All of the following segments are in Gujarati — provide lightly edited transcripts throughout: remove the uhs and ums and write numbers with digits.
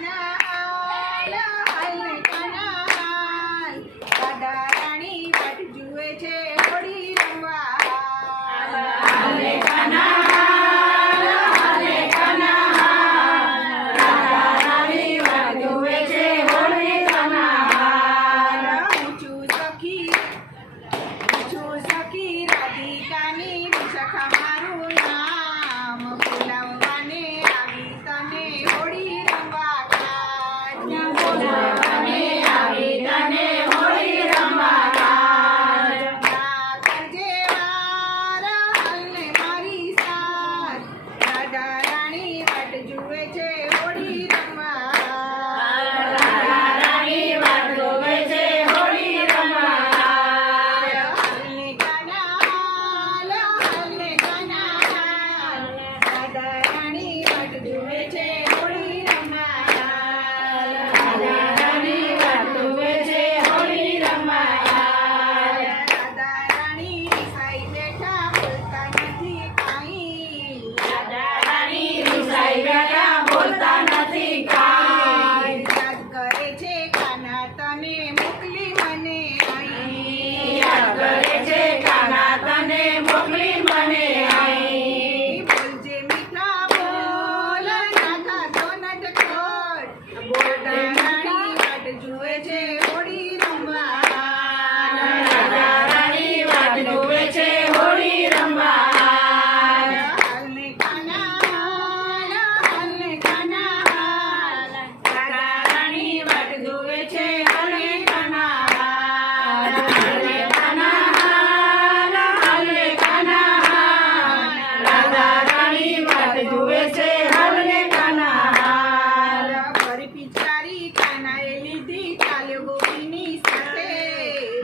કાના હાલ હાલ ને કાના હાલ રાધા રાણી વાટ જુએ છે હોળી રમવા હાલ ને કાના હાલ હાલ ને કાના હાલ રાધા રાણી વાટ જુએ છે હોળી રમવા હાલ હું છું સખી રાધિકાની સખા મારું નામ બોલાવવાને આવી તને હોળી રમવા બોલાવવાને આવી તને હોળી રમવા કરજે વાર હાલને મારી સાથ રાધા રાણી વાટ જુએ છે હોળી રમવા રાધા રાણી વાટ જુએ છે હોળી રમવા હાલને કાના હાલ હાલને કાના હાલ રાધા રાણી વાટ જુએ છે હોળી રમવા રાધા રાણી વાટ જુએ છે હોળી રમવા રાધા રાણી રીસાઈ બેઠા બોલતા નથી કાંઈ રાધા રાણી રીસાઈ બેઠા બોલતા નથી કાંઈ યાદ કરે છે કાના તને મોકલી મને અહીં યાદ કરે છે કાના તને મોકલી મને અહીં બોલજે મીઠા બોલ નાથા તો નટખટ બોલતા રાણી વાટ જુએ છે હોળી રમવા રાધા રાણી વાટ જુએ છે હોળી રમવા હાલને કાના હાલ હાલને કાના હાલ રાધા રાણી વાટ જુએ છે હાલને કાના હાલ હાલને કાના હાલ હાલને કાના હાલ રાધા રાણી વાટ જુએ છે હાલને કાના હાલ ફરી પિચકારી કાનાએ લીધી ચાલ્યો ગોપીની સાથે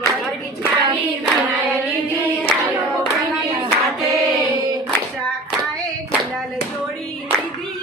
ફરી પિચકારી કાનાએ લીધી ચાલ્યો ગોપીની સાથે આશા ખાએ ગુલાલ જોડી લીધી